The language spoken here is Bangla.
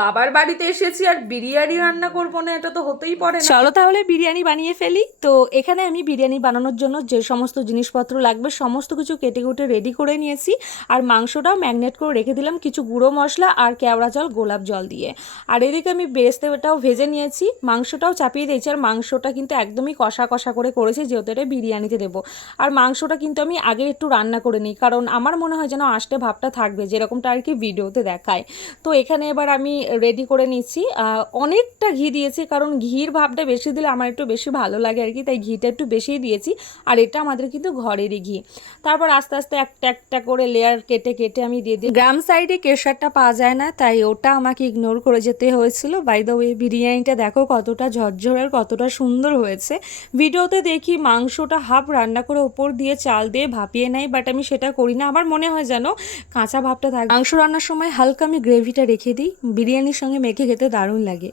বাবার বাড়িতে এসেছি আর বিরিয়ানি রান্না করবো না, এটা তো হতেই পারে না। চলো তাহলে বিরিয়ানি বানিয়ে ফেলি। তো এখানে আমি বিরিয়ানি বানানোর জন্য যে সমস্ত জিনিসপত্র লাগবে সমস্ত কিছু কেটে কুটে রেডি করে নিয়েছি। আর মাংসটাও ম্যাগনেট করে রেখে দিলাম কিছু গুঁড়ো মশলা আর কেওড়া জল গোলাপ জল দিয়ে। আর এদিকে আমি বেরেস্তাটাও ভেজে নিয়েছি, মাংসটাও চাপিয়ে দিয়েছি। আর মাংসটা কিন্তু একদমই কষা কষা করে করেছি, যেহেতু এটা বিরিয়ানিতে দেবো। আর মাংসটা কিন্তু আমি আগে একটু রান্না করে নিই, কারণ আমার মনে হয় যেন আষ্টে ভাবটা থাকবে, যেরকমটা আর কি ভিডিওতে দেখায়। তো এখানে এবার আমি রেডি করে নিচ্ছি। অনেকটা ঘি দিয়েছি, কারণ ঘির ভাবটা বেশি দিলে আমার একটু বেশি ভালো লাগে আর কি, তাই ঘিটা একটু বেশিই দিয়েছি। আর এটা আমাদের কিন্তু ঘরেরই ঘি। তারপর আস্তে আস্তে একটা একটা করে লেয়ার কেটে কেটে আমি দিয়ে দিই। গ্রাম সাইডে কেশরটা পাওয়া যায় না, তাই ওটা আমাকে ইগনোর করে যেতে হয়েছিল। বাই দ্য ওয়ে, বিরিয়ানিটা দেখো কতটা ঝরঝরে আর কতটা সুন্দর হয়েছে। ভিডিওতে দেখি মাংসটা হাফ রান্না করে ওপর দিয়ে চাল দিয়ে ভাপিয়ে নেয়, বাট আমি সেটা করি না। আমার মনে হয় যেন কাঁচা ভাবটা থাকে। মাংস রান্নার সময় হালকা আমি গ্রেভিটা রেখে দিই, বিরিয়ানির সঙ্গে মেখে খেতে দারুণ লাগে।